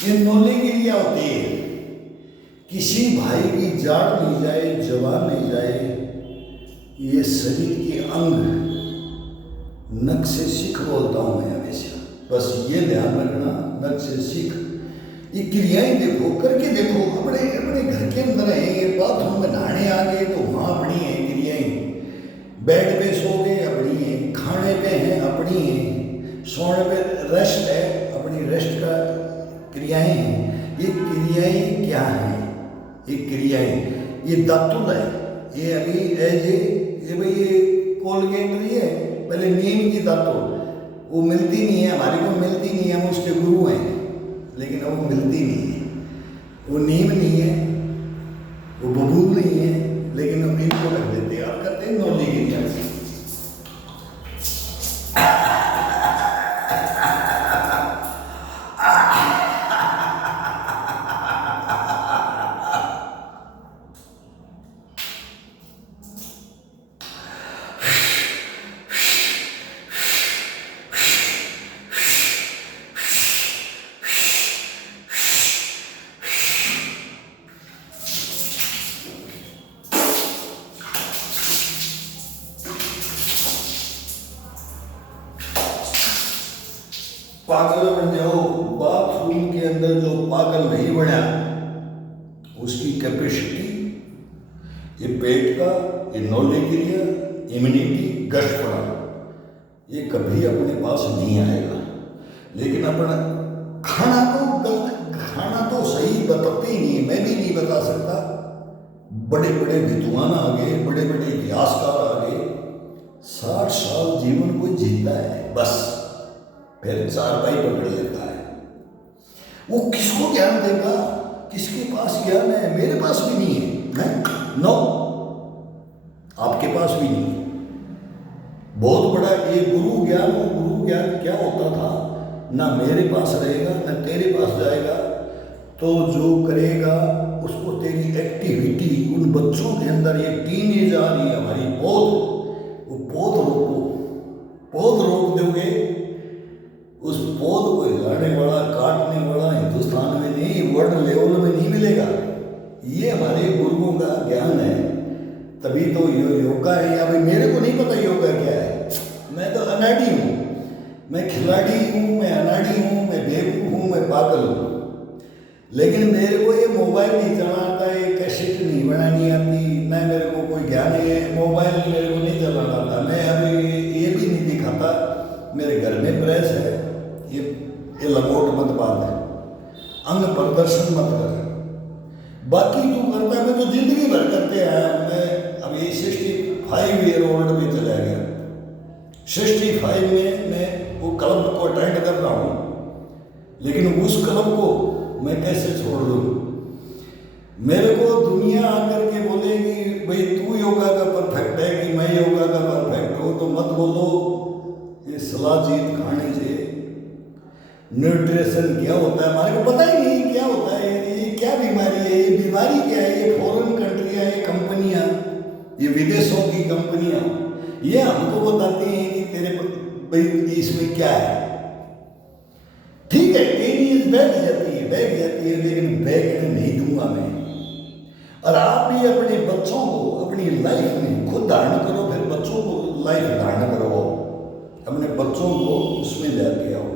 ये नौले की क्या होती है? किसी भाई की जाड़ नहीं जाए, जवान नहीं जाए, ये शरीर के अंग नख से सीख बोलता हूं मैं हमेशा, बस ये ध्यान रखना, नख से सीख। ये क्रियाएं देखो, करके देखो, अपने अपने घर के अंदर है, ये बाथरूम में नहाने आ गए तो वहां अपनी है क्रियाएं, बेड पे सो गए अपनी है, खाने पे हैं अपनी है, सोने पे रेस्ट है अपनी, रेस्ट का क्रियाएं हैं। ये क्रियाएं क्या हैं? ये क्रियाएं, ये दातुल है, ये अभी एज ये भाई ये कोलगेट नहीं है, पहले नीम की दातुल, वो मिलती नहीं है हमारे को, मिलती नहीं है, हम उसके गुरु हैं लेकिन वो मिलती नहीं है, वो नीम नहीं है, वो बबूल नहीं है, लेकिन हम इनको रख देते हैं और करते हैं नौली की क्रिया। पागल बन जाओ, बाथरूम के अंदर जो पागल नहीं बना उसकी कैपेसिटी, ये पेट का, ये नौले क्रिया, इम्यूनिटी, गठपड़ा, ये कभी अपने पास नहीं आएगा। लेकिन अपना खाना तो सही बताते ही नहीं, मैं भी नहीं बता सकता, बड़े बड़े विद्वान आ गए, बड़े बड़े इतिहासकार आ गए, 60 साल जीवन को जीता है बस, फिर चारपाई पकड़ लेता है। वो किसको ज्ञान देगा? किसके पास ज्ञान है? मेरे पास भी नहीं है, नो, आपके पास भी नहीं है। बहुत बड़ा ये गुरु ज्ञान, वो गुरु ज्ञान क्या होता था, ना मेरे पास रहेगा ना तेरे पास जाएगा, तो जो करेगा उसको तेरी एक्टिविटी, उन बच्चों के अंदर ये टीनेज आ रही है हमारी, वो पौध रोको, पौध रोक दोगे, उस पौध को हिलाने वाला, काटने वाला हिंदुस्तान में नहीं, वर्ल्ड लेवल में नहीं मिलेगा। ये हमारे गुरुओं का ज्ञान है, तभी तो योगा है। या भाई मेरे को नहीं पता योगा क्या है, मैं तो अनाड़ी हूँ, मैं खिलाड़ी हूँ, मैं अनाड़ी हूँ, मैं बेवकूफ़ हूँ, मैं पागल हूँ, लेकिन मेरे को ये मोबाइल नहीं चलाना आता, ये कैसेट नहीं बनानी आती, ना मेरे को कोई ज्ञान है, मोबाइल मेरे को नहीं चलाना आता, मैं अभी ये भी नहीं दिखाता, मेरे घर में प्रेस है, ये लंगोट मत बांध है, अंग प्रदर्शन मत कर, बाकी तू करता है, मैं तो जिंदगी भर करते आया। मैं अभी 65 ईयर ओल्ड में चला गया, 65 में मैं वो क्लब को अटेंड कर रहा हूँ, लेकिन उस क्लब को मैं कैसे छोड़ दूँ? मेरे को दुनिया आकर के बोलेगी भाई तू योगा का परफेक्ट है कि मैं योगा का परफेक्ट हूँ, तो मत बोलो, ये सलाह जीत खाने से। न्यूट्रिशन क्या होता है हमारे को पता ही नहीं, क्या होता है ये क्या बीमारी है, ये बीमारी क्या है, ये फॉरेन कंट्रियाँ, ये कंपनियाँ, ये विदेशों की कंपनियाँ, ये हमको बताती हैं कि तेरे भाई इसमें क्या है। ठीक है, टेनिस बैठ जाती है, लेकिन बैठने नहीं दूंगा मैं। और आप भी अपने बच्चों को अपनी लाइफ में खुद धारण करो, फिर बच्चों को लाइफ धारण करो, अपने बच्चों को उसमें लेके आओ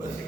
बस।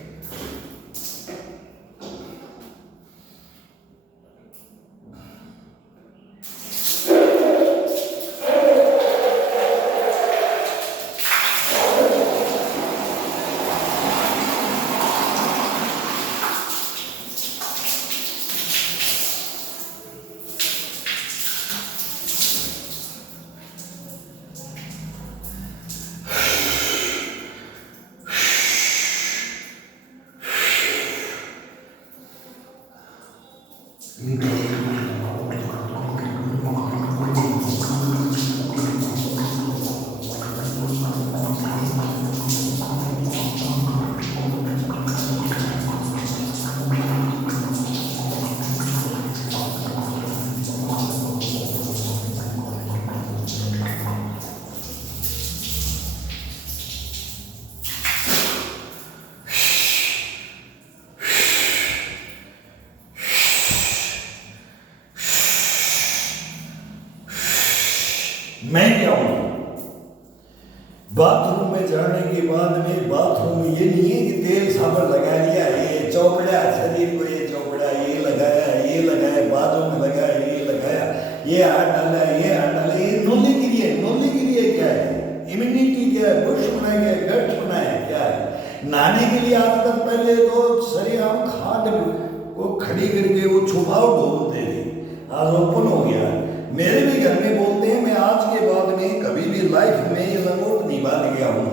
मैं क्या हूं? बाथरूम में जाने के बाद में बाथरूम में ये नहीं है कि तेल साबुन लगा लिया, ये चौपड़ा शरीर को, ये चौपड़ा, ये लगाया, बाजू में लगाया, ये लगाया, ये हाथ डाला, ये हाथ डाला, ये नोली गिरी है क्या है? इम्यूनिटी क्या है? बुश बनाया गया, गट बनाया क्या है? नहाने के लिए आज तक पहले तो शरीर हम खाट को खड़ी करके वो छुपाव ढूंढते थे, आज ओपन हो गया। मेरे भी घर में बोलते हैं मैं आज के बाद में कभी भी लाइफ में ये लंगोट नहीं बांध गया हूँ।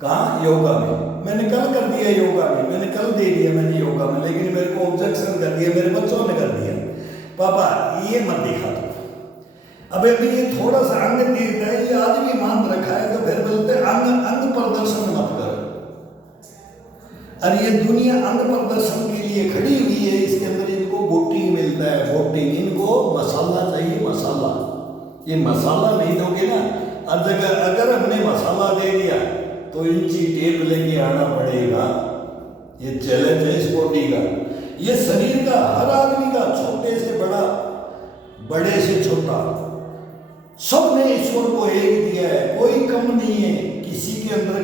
कहाँ? योगा में। मैंने कल कर दिया योगा में, मैंने कल दे दिया मैंने योगा में, लेकिन मेरे को ऑब्जेक्शन कर दिया, मेरे बच्चों ने कर दिया, पापा ये मत दिखा दो। अब अभी ये थोड़ा सा अंग दिखता है, ये आदमी मान रखा है, तो फिर बोलते अंग प्रदर्शन मत करो। अरे ये दुनिया अंग प्रदर्शन के लिए खड़ी हुई है, इसके अंदर इनको वोटिंग मिलता है, वोटिंग। इनको मसाला चाहिए, मसाला। ये मसाला नहीं दोगे ना, अगर हमने मसाला दे दिया तो इंची टेप लेके आना पड़ेगा। ये चैलेंज है इस बॉडी का, ये शरीर का, हर आदमी का, छोटे से बड़ा, बड़े से छोटा, सबने ईश्वर को एक दिया है, कोई कम नहीं है, किसी के अंदर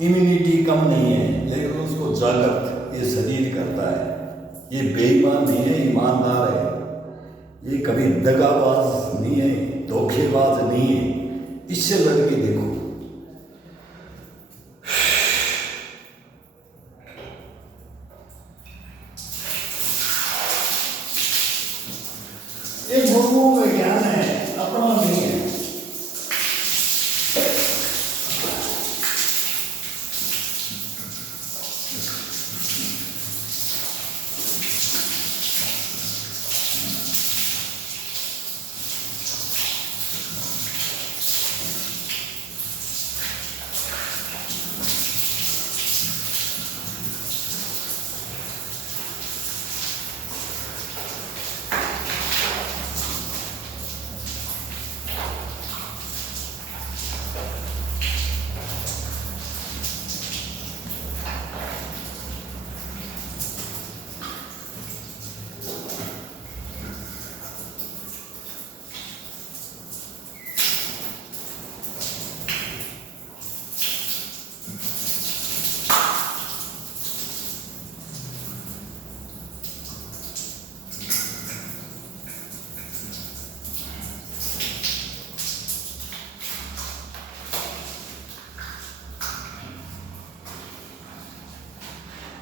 इम्यूनिटी कम नहीं है, लेकिन उसको जागृत ये शरीर करता है। ये बेईमान नहीं है, ईमानदार है, ये कभी दगाबाज नहीं है, धोखेबाज नहीं है। इससे लड़के देखो, ये गुरुओं का ज्ञान है, अपना नहीं है।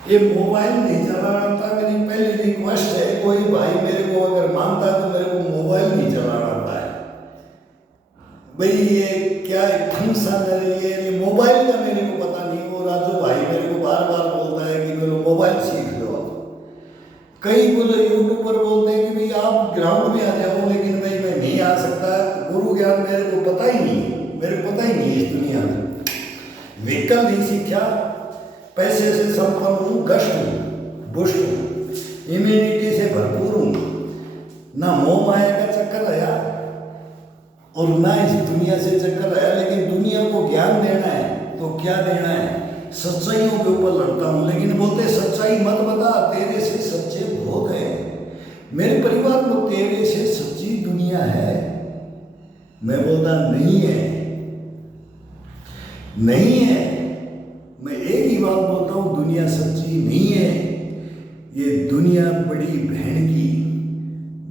ये मोबाइल नहीं चलाना था, मेरी पहली रिक्वेस्ट है, कोई भाई मेरे को अगर मानता है तो मेरे को मोबाइल नहीं चलाना आता है। भाई ये क्या फंक्शन है, ये मोबाइल का मेरे को पता नहीं। वो राजू भाई मेरे को बार बार बोलता है कि मेरे मोबाइल सीख लो। कई कुछ यूट्यूबर बोलते हैं कि भाई आप ग्राउंड में आ जाओ, लेकिन भाई मैं नहीं आ सकता, गुरु ज्ञान मेरे को पता ही नहीं, मेरे को पता ही नहीं इस दुनिया में। व्हीकल नहीं सीखा, पैसे से संपन्न हूँ, गष्ट हूँ, बुष्ट हूँ, इम्यूनिटी से भरपूर हूँ, ना मोह माया का चक्कर आया और ना इस दुनिया से चक्कर आया। लेकिन दुनिया को ज्ञान देना है तो क्या देना है? सच्चाइयों के ऊपर लड़ता हूँ, लेकिन बोलते सच्चाई मत बता, तेरे से सच्चे भोग है। मेरे परिवार में तेरे से सच्ची दुनिया है। मैं बोलता नहीं है, नहीं है। मैं एक ही बात बोलता हूँ, दुनिया सच्ची नहीं है। ये दुनिया बड़ी बहन की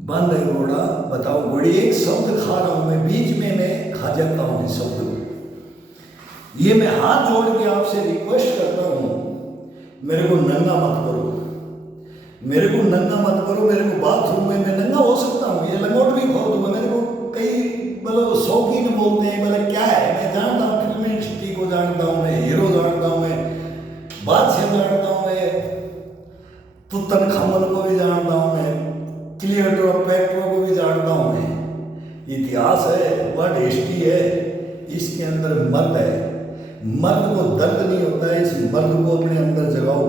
बंद है घोड़ा। बताओ घोड़ी, एक शब्द खा रहा हूँ मैं, बीच में मैं खा जाता हूँ इस शब्द को। ये मैं हाथ जोड़ के आपसे रिक्वेस्ट करता हूँ, मेरे को नंगा मत करो, मेरे को नंगा मत करो। मेरे को बाथरूम में मैं नंगा हो सकता हूँ, ये लंगोट भी खोल दूंगा। मेरे को कई मतलब शौकीन बोलते हैं, मतलब क्या है, मैं जानता हूँ, फिल्म इंडस्ट्री को जानता हूँ, मैं हीरो जानता हूँ, मैं बादशाह जानता हूँ, मैं तुतनखामुन को भी जानता हूँ, मैं क्लियोपेट्रा पेट्रो को भी जानता हूँ। मैं इतिहास है, वर्ल्ड हिस्ट्री है, इसके अंदर मर्द है। मर्द को दर्द नहीं होता है, इस मर्द को अपने अंदर जगाओ।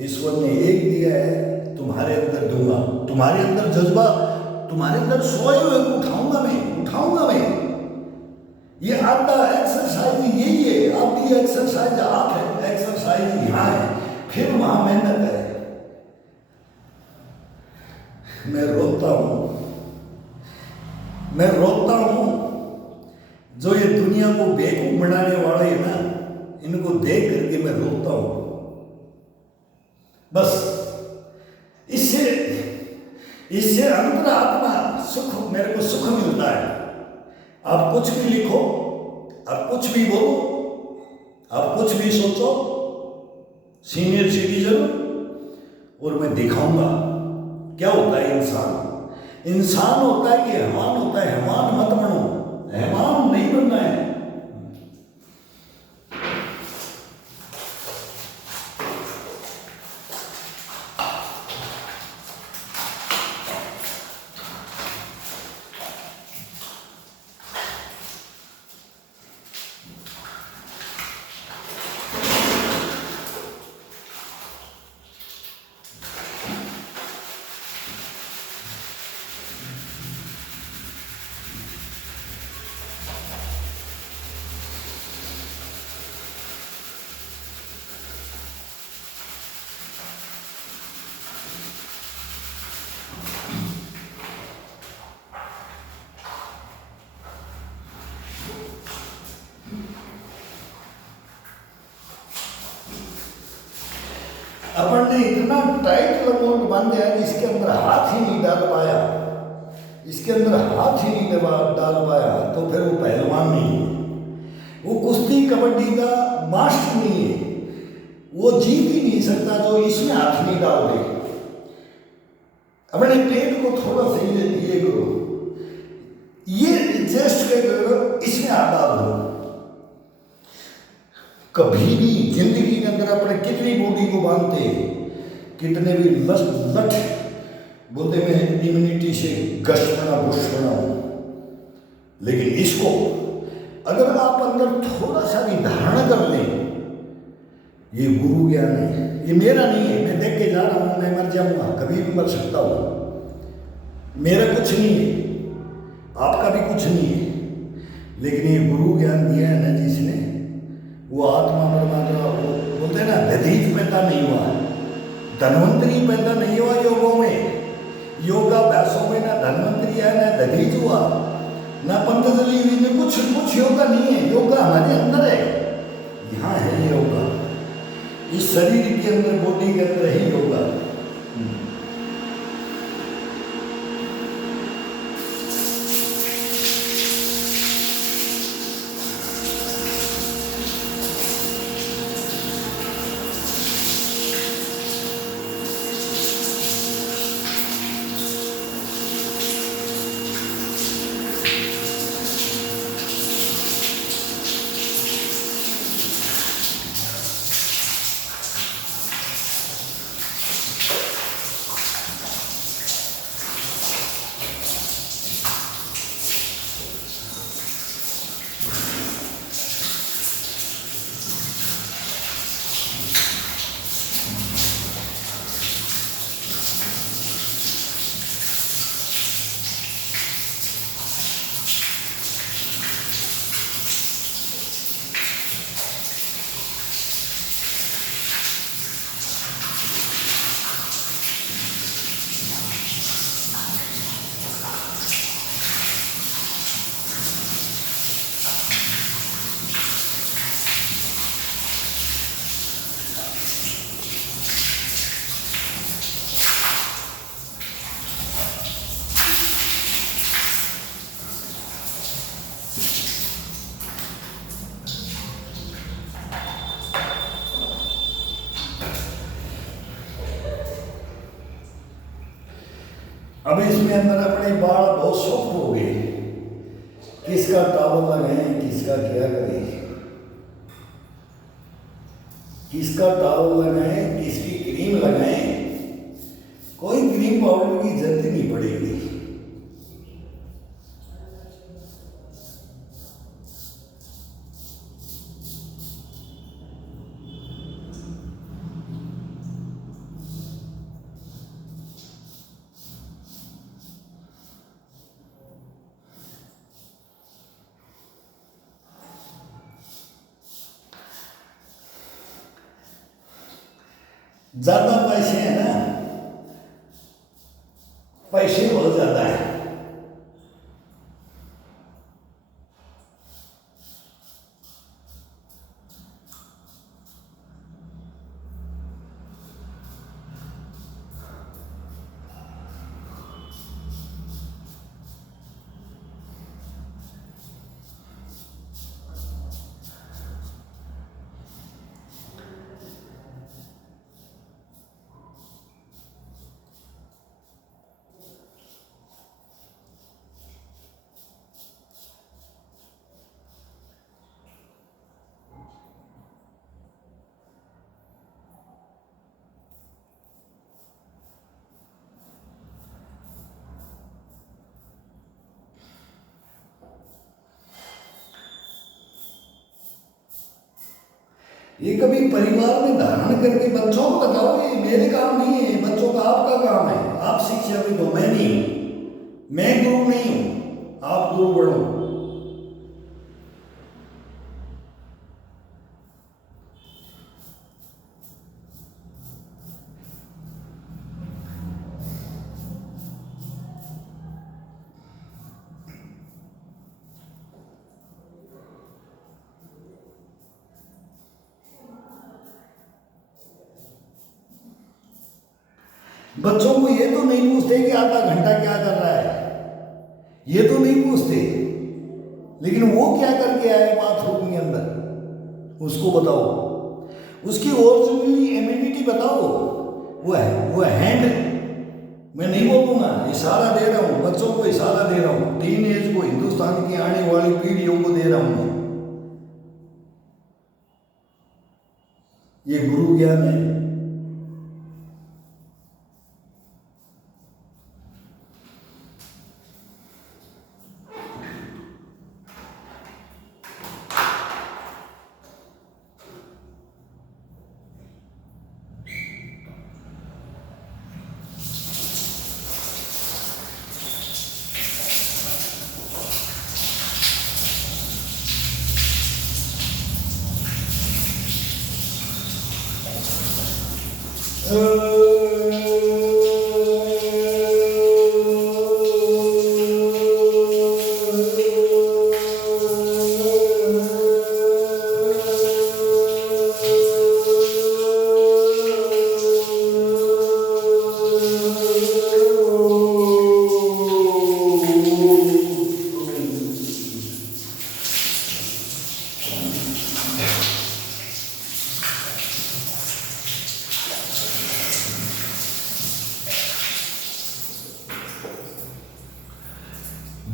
ईश्वर ने एक दिया है, तुम्हारे अंदर दूंगा। तुम्हारे अंदर जज्बा, तुम्हारे अंदर सोए हुए उठाऊंगा मैं, उठाऊंगा मैं। ये आपका एक्सरसाइज यही है, आपकी एक्सरसाइज आप है, एक्सरसाइज यहाँ है, फिर वहां मेहनत है। मैं रोता हूँ, मैं रोता हूँ। जो ये दुनिया को बेवकूफ बनाने वाले हैं ना, इनको देख करके मैं रोता हूँ। बस इससे इससे अंतरात्मा सुख, मेरे को सुख मिलता है। आप कुछ भी लिखो, आप कुछ भी बोलो, आप कुछ भी सोचो, सीनियर सिटीजन, और मैं दिखाऊंगा क्या होता है इंसान। इंसान होता है कि हैवान होता है। हैवान मत बनो, हैवान नहीं बनना है। अपन ने इतना टाइट लंगोट बांध दिया कि इसके अंदर हाथ ही नहीं डाल पाया, इसके अंदर हाथ ही नहीं डाल पाया, तो फिर वो पहलवान नहीं है, वो कुश्ती कबड्डी का मास्टर नहीं है, वो जीत ही नहीं सकता जो इसमें हाथ नहीं डाल दे। अपने पेट को थोड़ा सा ये करो, ये एडजस्ट करो, इसमें हाथ डाल दो। कभी भी जिंदगी के अंदर अपने कितनी बॉडी को बांधते, कितने भी लठ बोलते में इम्यूनिटी से गश्त बना बुश बना, लेकिन इसको अगर आप अंदर थोड़ा सा भी धारण कर लें, ये गुरु ज्ञान है, ये मेरा नहीं है, मैं देख के जा रहा हूँ, मैं मर जाऊंगा, कभी भी मर सकता हूँ, मेरा कुछ नहीं है, आपका भी कुछ नहीं है, लेकिन ये गुरु ज्ञान दिया है ना जिसने, वो आत्मा परमात्मा, वो बोलते हैं ना, दधीच पैदा नहीं हुआ, धनवंतरी पैदा नहीं हुआ योगों में, योगाभ्यासों में ना धनवंतरी है ना दधीच हुआ, ना पतंजलि ने कुछ योगा नहीं है। योगा हमारे अंदर है, यहाँ है योगा, इस शरीर के अंदर, बॉडी के अंदर है योगा। अब इसमें अंदर अपने बाल बहुत सॉफ्ट हो गए, किसका टॉवल लगाएं, किसका क्या करें, किसका टॉवल लगाएं, किसकी क्रीम लगाएं, कोई क्रीम पाउडर की जरूरत नहीं पड़ेगी। ज्यादा पैसे हैं ना, पैसे बहुत ज्यादा है, ये कभी परिवार में धारण करके बच्चों को बताओ, ये मेरे काम नहीं है, बच्चों का आपका काम है। आप शिक्षा भी दो, मैं नहीं हूं, मैं गुरु नहीं हूं, आप गुरु बनो। बच्चों को ये तो नहीं पूछते कि आधा घंटा क्या कर रहा है, ये तो नहीं पूछते, लेकिन वो क्या करके आए बाथरूम के अंदर उसको बताओ, उसकी ओरिजिनल इम्यूनिटी बताओ। वो हैंड, मैं नहीं बोलूँगा, इशारा दे रहा हूँ, बच्चों को इशारा दे रहा हूँ, टीन एज को, हिंदुस्तान की आने वाली पीढ़ियों को दे रहा हूँ मैं। ये गुरु ज्ञान है।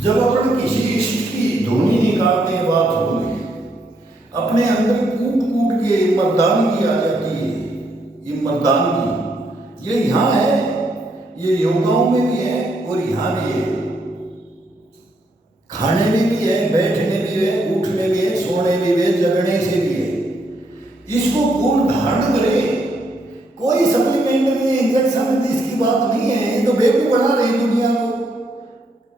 जब अपन किसी इष्ट की ध्वनि निकालते हैं बाथरूम में, अपने अंदर कूट कूट के मर्दानगी आ जाती है। ये मर्दानगी ये यहाँ है, ये योगाओं में भी है और यहाँ भी है, खाने में भी है, बैठने भी है, उठने भी है, सोने में भी है, जगने से भी है। इसको पूर्ण धारण करे, कोई सप्लीमेंट्री इंजेक्शन इसकी बात नहीं है, ये तो बेवकूफ बना रही दुनिया को।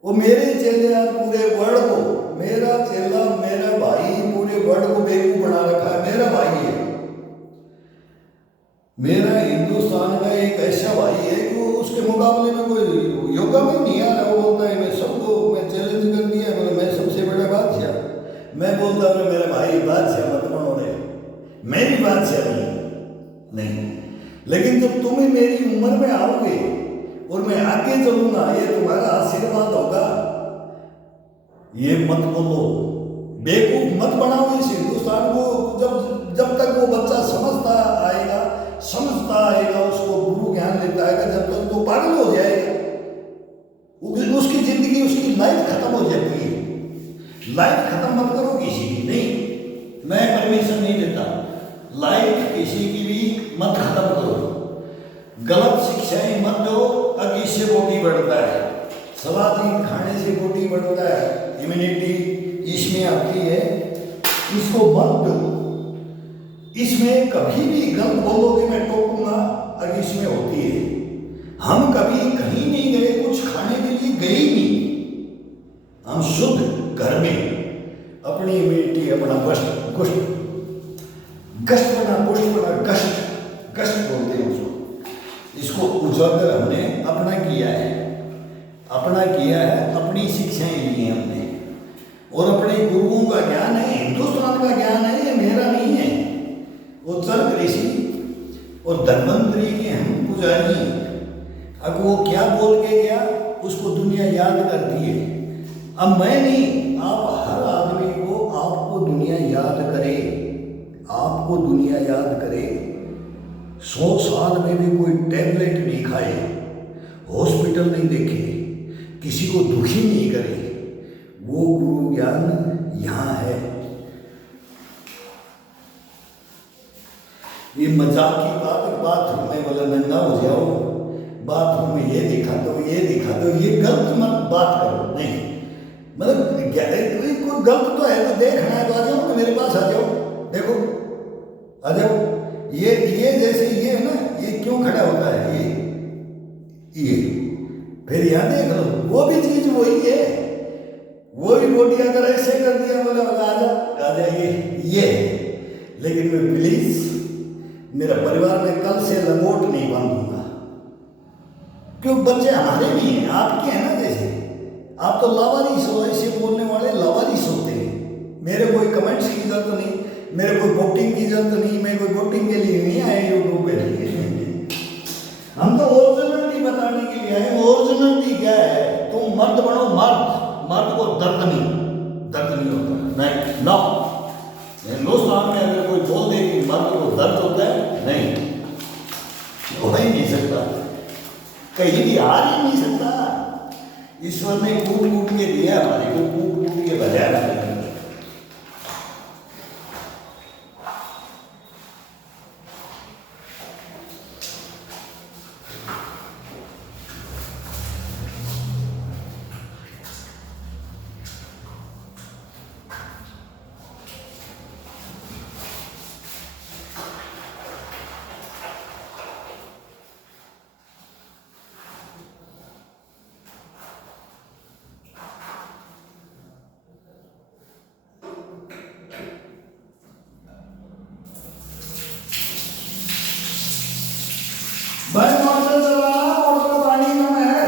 वो मेरे चेले आज पूरे वर्ल्ड को, मेरा चेला मेरा भाई पूरे वर्ल्ड को बेवकूफ बना रखा है। मेरा भाई है, मेरा हिंदुस्तान का एक ऐसा भाई है कि उसके मुकाबले में कोई योगा में नहीं आ रहा। वो बोलता है मैं सबको, मैं चैलेंज कर दिया, बोले मैं सबसे बड़ा बादशाह। मैं बोलता हूँ मेरा भाई बादशाह मत बनो रे, मैं भी बादशाह नहीं। लेकिन जब तुम्हें मेरी उम्र में आओगे और मैं आगे चलूंगा, ये तुम्हारा आशीर्वाद होगा। ये मत बोलो, बेवकूफ मत बनाओ इस हिंदुस्तान को। जब तक वो बच्चा समझता आएगा, उसको गुरु ज्ञान लेता आएगा, जब तक तो पागल हो जाएगा। उसकी जिंदगी, उसकी लाइफ खत्म हो जाती है। लाइफ खत्म मत करो किसी की, नहीं, मैं परमिशन नहीं देता। लाइफ किसी की भी मत खत्म करो, गलत शिक्षाएं मत दो। अब इससे बॉडी बढ़ता है, सलाद खाने से बॉडी बढ़ता है, इम्यूनिटी इसमें आती है, इसको मत दो। इसमें कभी भी गलत बोलोगे मैं टोकूंगा, अब इसमें होती है। हम कभी कहीं नहीं गए, कुछ खाने के लिए गए ही नहीं, हम शुद्ध घर में अपनी इम्यूनिटी, अपना गश्त बोलते हैं उसको, इसको उजागर हमने अपना किया है, अपनी शिक्षाएं ली हैं हमने, और अपने गुरुओं का ज्ञान है, हिंदुस्तान का ज्ञान है, ये मेरा नहीं है। वो चरक ऋषि और धन्वंतरी के हम पुजारी हैं। अब वो क्या बोल के गया उसको दुनिया याद करती है। अब मैं नहीं, आप हर आदमी को, आपको दुनिया याद करे। 100 साल में भी कोई टैबलेट नहीं खाए, हॉस्पिटल नहीं देखे, किसी को दुखी नहीं करे, वो गुरु ज्ञान यहाँ है। ये मजाक की बाथरूम में बोला नंगा हो जाओ, बाथरूम में ये दिखा दो, ये गलत मत बात करो, नहीं। मतलब कोई गलत तो है तो देखना है तो आ जाओ, तो मेरे पास आ जाओ, देखो आ जाओ। ये जैसे ये है ना, ये क्यों खड़ा होता है, ये फिर यहाँ देख लो, वो भी चीज वही है, वो भी बॉडी अगर ऐसे कर दिया बोले आजा ये लेकिन मैं प्लीज मेरा परिवार में कल से लंगोट नहीं बांधूंगा, क्यों बच्चे हमारे भी हैं, आपके हैं ना, जैसे आप तो लावारिस हो, ऐसे बोलने वाले लावारिस होते हैं। मेरे कोई कमेंट्स की जरूरत नहीं, मेरे कोई वोटिंग की जरूरत नहीं, मैं कोई वोटिंग के लिए नहीं आए यूट्यूब पे। हम तो ओरिजिनलिटी बताने के लिए आए। ओरिजिनलिटी क्या है, तुम मर्द बनो, मर्द को दर्द नहीं होता, नहीं नो। हिंदुस्तान में अगर कोई बोल दे कि मर्द को दर्द होता है, नहीं, हो ही नहीं सकता, कहीं भी आ ही नहीं सकता। ईश्वर ने कूट के दिया हमारे को, कूट के बजाया। भाई मोटर चला, मोटर पानी कम है।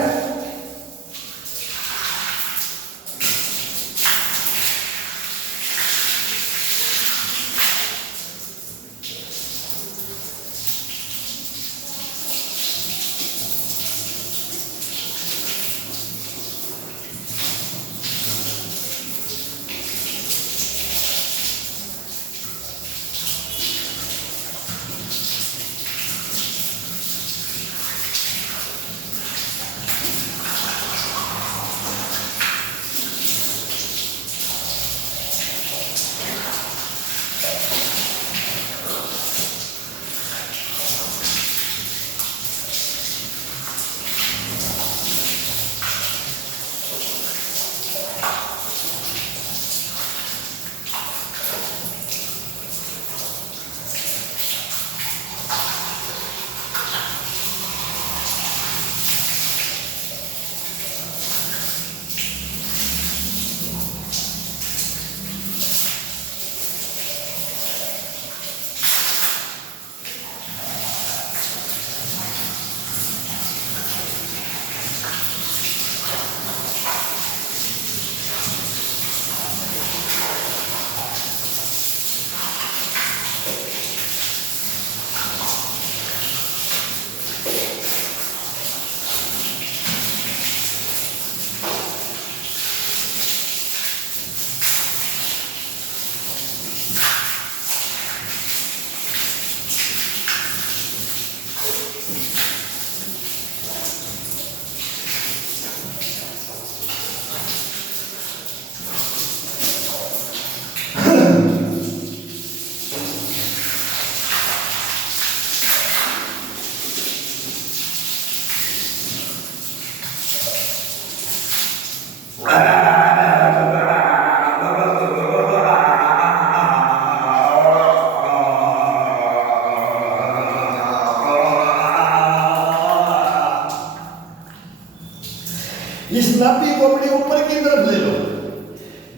इस नाभि को अपने ऊपर की तरफ ले लो,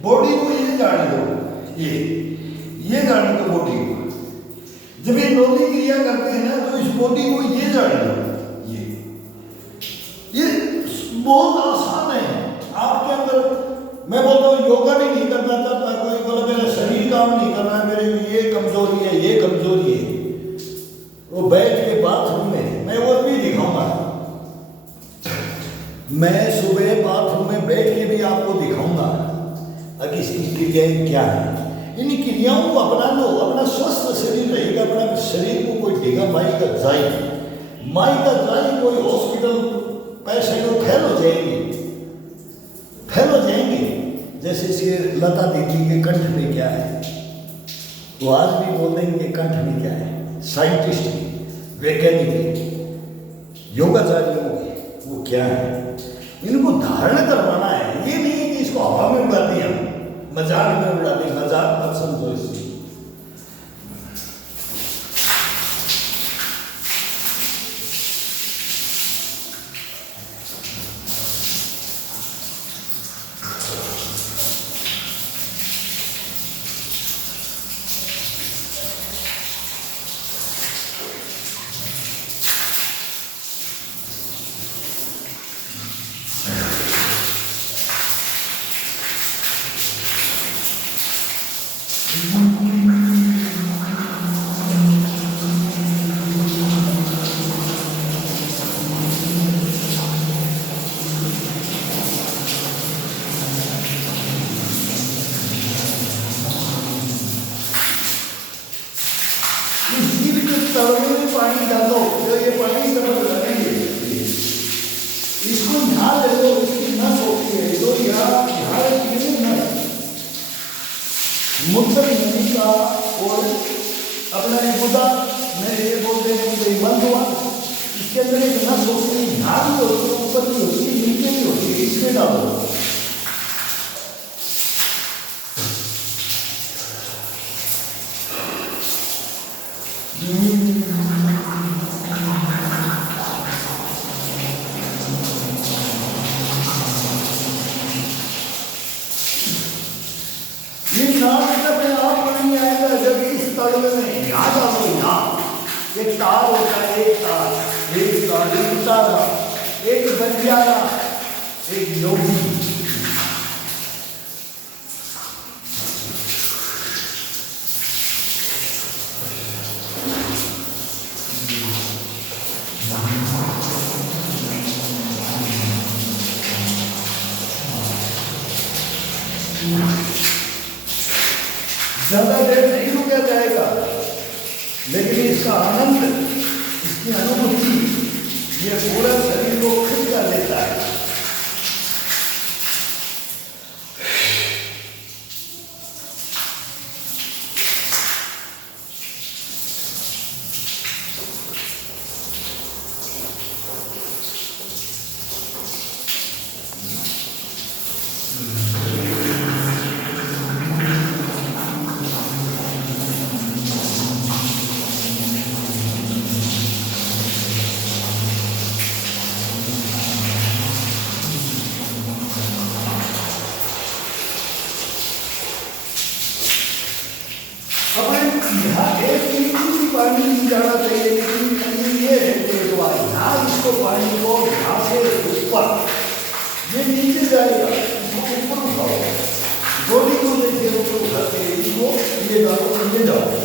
बॉडी को ये जाने दो, ये जाने दो बॉडी को। जब ये नौली क्रिया करते हैं ना, तो इस बॉडी को ये जाने दो। ये बहुत आसान है आपके अंदर। मैं बोलता हूँ योगा भी नहीं करना चाहता कोई, बोला मेरा शरीर काम नहीं करना है, मेरे ये कमजोरी है, ये कमजोरी है, वो बैठ के बाथरूम में, मैं वो भी दिखाऊंगा। मैं सुबह बाथरूम में बैठ के भी आपको दिखाऊंगा कि इसकी क्रियाएं क्या है। इन क्रियाओं को अपना लो, अपना स्वस्थ शरीर रहेगा। अपना शरीर को कोई देगा माई का जाई कोई हॉस्पिटल पैसे को फेल हो जाएंगे। जैसे इसके लता दीदी के कंठ में क्या है, वो आज भी बोल देंगे कंठ में क्या है। साइंटिस्ट, वैज्ञानिक, योगाचार्यों वो क्या है, इनको धारण करवाना है। ये नहीं है कि इसको हवा में उड़ा दिया, मजाक में उड़ा दिया। मजाक मत समझो इसको। तड़वे में पानी डालो, जो ये पानी तरफ लगेंगे, इसको यहाँ ले लो, इसकी नस होती है जो यहाँ रखी है नस, मूत्र नदी का और अपना एक गुदा में ये बोलते हैं कि बंद हुआ, इसके अंदर एक नस होती है, यहाँ भी होती है, ऊपर भी होती है, नीचे भी होती है, इसमें डालो। तड़वे में यहाँ डालो, यहाँ एक तार होता है, एक तार एक उतारा, एक बंजारा, एक योगी। ज्यादा देर नहीं रुका जाएगा, लेकिन इसका आनंद, इसकी अनुभूति ये पूरा शरीर को फिट कर लेता है। यहाँ एक मिनट भी पानी नहीं जाना चाहिए, लेकिन ये है यहाँ इसको पानी को यहाँ से ऊपर ये नीचे जाएगा, इसको ऊपर उठाओ, बॉडी को देखिए ऊपर उठाते हैं, इसको ये डालो, ये जाओ।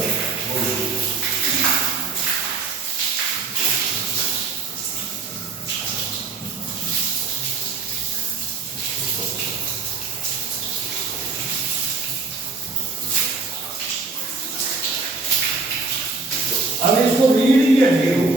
अब इसको रीढ़ की हड्डी को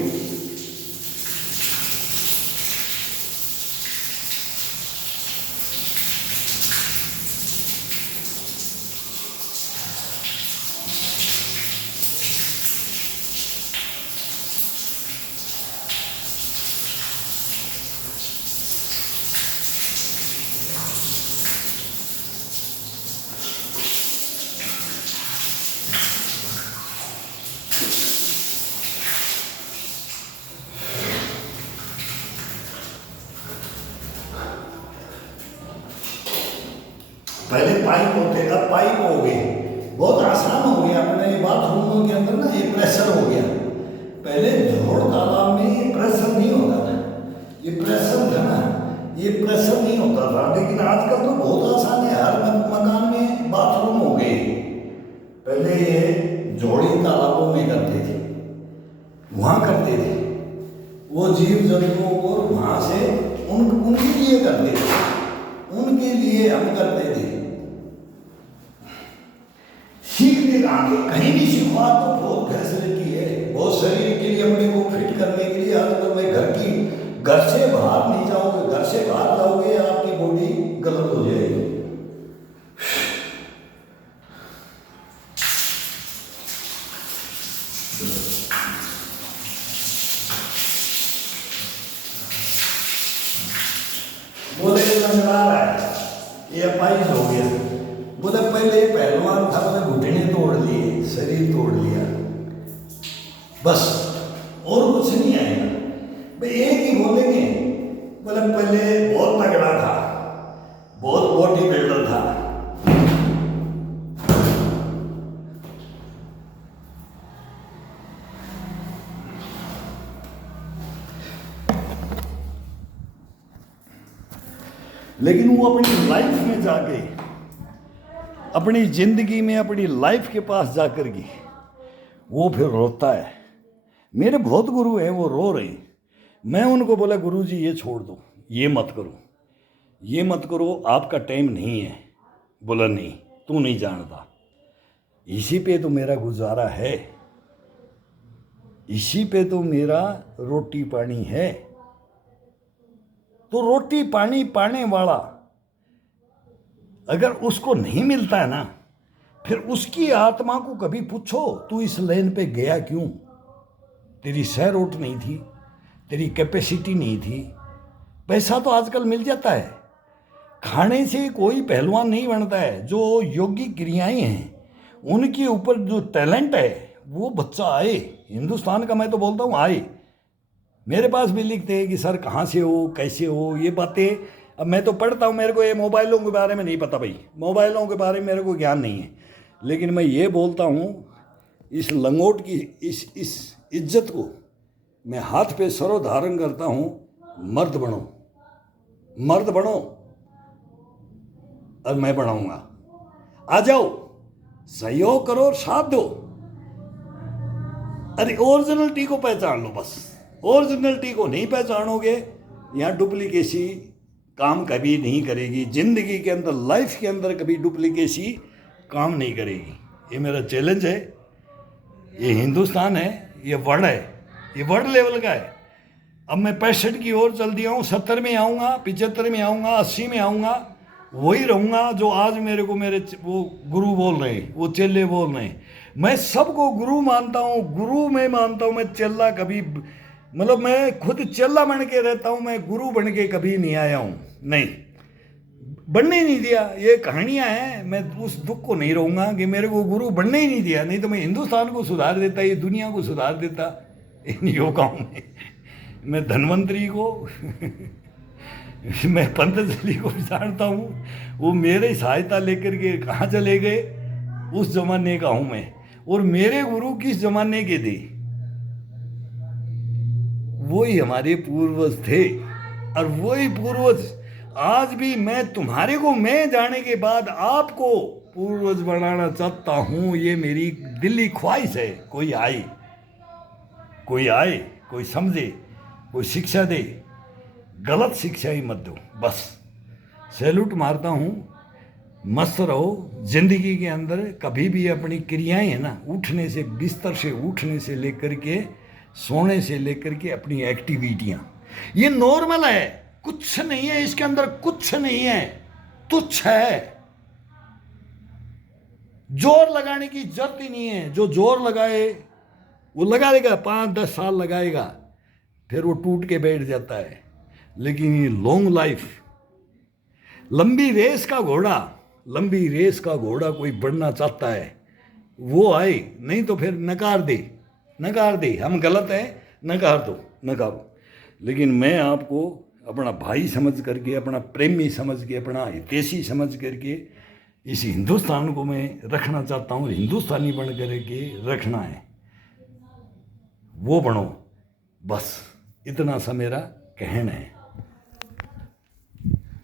पहले पाइप होते, अब पाइप हो गए, बहुत आसान हो गया। अपने बाथरूमों के अंदर ना ये प्रेशर हो गया। पहले धोड़ तालाब में ये प्रेशर नहीं होता था, ये प्रेशर था ना, ये प्रेशर नहीं होता था, लेकिन आजकल तो बहुत आसान है, हर मकान में बाथरूम हो गए। पहले ये जोड़ी तालाबों में करते थे, वहाँ करते थे, वो जीव जंतुओं को वहाँ से उनके लिए करते थे, उनके लिए हम करते थे। सीखने का कहीं भी सीखवा तो बहुत फैसिलिटी है, बहुत शरीर के लिए अपने को फिट करने के लिए। आजकल मैं घर से बाहर नहीं जाओगे, घर से बाहर जाओगे आपकी बॉडी गलत हो जाएगी। बोले नजर आ रहा है, ये अपाइज हो गया। बोले पहले पहलवान था, बोले घुटने तोड़ लिए, शरीर तोड़ लिया, बस और कुछ नहीं आएगा। भाई एक ही बोलेंगे, बोले पहले बहुत तगड़ा था, बहुत बॉडी बिल्डर था, लेकिन वो अपनी लाइफ में जाके अपनी ज़िंदगी में अपनी लाइफ के पास जाकर के वो फिर रोता है। मेरे बहुत गुरु हैं, वो रो रहे हैं। मैं उनको बोला गुरु जी ये छोड़ दो, ये मत करो, ये मत करो, आपका टाइम नहीं है। बोला नहीं, तू नहीं जानता, इसी पे तो मेरा गुजारा है, इसी पे तो मेरा रोटी पानी है। तो रोटी पानी पाने वाला अगर उसको नहीं मिलता है ना, फिर उसकी आत्मा को कभी पूछो तू इस लाइन पे गया क्यों? तेरी सह रोट नहीं थी, तेरी कैपेसिटी नहीं थी। पैसा तो आजकल मिल जाता है, खाने से कोई पहलवान नहीं बनता है। जो योगी क्रियाएं हैं उनके ऊपर जो टैलेंट है वो बच्चा आए, हिंदुस्तान का मैं तो बोलता हूँ आए। मेरे पास भी लिखते हैं कि सर कहाँ से हो, कैसे हो, ये बातें। अब मैं तो पढ़ता हूँ, मेरे को ये मोबाइलों के बारे में नहीं पता भाई, मोबाइलों के बारे में मेरे को ज्ञान नहीं है। लेकिन मैं ये बोलता हूँ, इस लंगोट की इस इज्जत को मैं हाथ पे सरो धारण करता हूँ। मर्द बनो, मर्द बनो, और मैं बनाऊंगा। आ जाओ, सहयोग करो और साथ दो। अरे ओरिजिनलिटी को पहचान लो बस। ओरिजिनलिटी को नहीं पहचानोगे, यहाँ डुप्लीकेसी काम कभी नहीं करेगी। जिंदगी के अंदर, लाइफ के अंदर कभी डुप्लीकेसी काम नहीं करेगी। ये मेरा चैलेंज है। ये हिंदुस्तान है, ये वर्ल्ड है, ये वर्ल्ड लेवल का है। अब मैं 65 की ओर चल दिया हूँ, 70 में आऊँगा, 75 में आऊँगा, 80 में आऊँगा, वही रहूँगा जो आज मेरे को मेरे वो गुरु बोल रहे हैं, वो चेले बोल रहे हैं। मैं सबको गुरु मानता हूँ, गुरु में मानता हूँ। मैं चेला कभी, मतलब मैं खुद चेला बन के रहता हूँ, मैं गुरु बन के कभी नहीं आया हूँ, नहीं, बनने ही नहीं दिया। ये कहानियाँ हैं, मैं उस दुख को नहीं रहूँगा कि मेरे को गुरु बनने ही नहीं दिया। नहीं तो मैं हिंदुस्तान को सुधार देता, ये दुनिया को सुधार देता इन योगाओं में। मैं धन्वंतरी को मैं पतंजलि को जानता हूँ, वो मेरे सहायता लेकर के कहाँ चले गए, उस जमाने का हूँ मैं। और मेरे गुरु किस जमाने के थे, वही हमारे पूर्वज थे। और वही पूर्वज आज भी, मैं तुम्हारे को मैं जाने के बाद आपको पूर्वज बनाना चाहता हूँ। ये मेरी दिली ख्वाहिश है। कोई आए, कोई आए, कोई समझे, कोई शिक्षा दे, गलत शिक्षा ही मत दो। बस सैल्यूट मारता हूँ। मस्त रहो जिंदगी के अंदर। कभी भी अपनी क्रियाएं है ना, उठने से, बिस्तर से उठने से लेकर के सोने से लेकर के अपनी एक्टिविटियां, ये नॉर्मल है, कुछ नहीं है इसके अंदर, कुछ नहीं है, तुच्छ है। जोर लगाने की जरूरत ही नहीं है। जो जोर लगाए वो लगा लेगा, 5-10 साल लगाएगा, फिर वो टूट के बैठ जाता है। लेकिन ये लॉन्ग लाइफ, लंबी रेस का घोड़ा, लंबी रेस का घोड़ा कोई बढ़ना चाहता है वो आए, नहीं तो फिर नकार दे, नकार दे, हम गलत हैं, नकार दो, नकारो। लेकिन मैं आपको अपना भाई समझ करके, अपना प्रेमी समझ के, अपना हितैषी समझ करके इस हिंदुस्तान को मैं रखना चाहता हूँ। हिंदुस्तानी बन करके रखना है, वो बनो, बस इतना सा मेरा कहना है।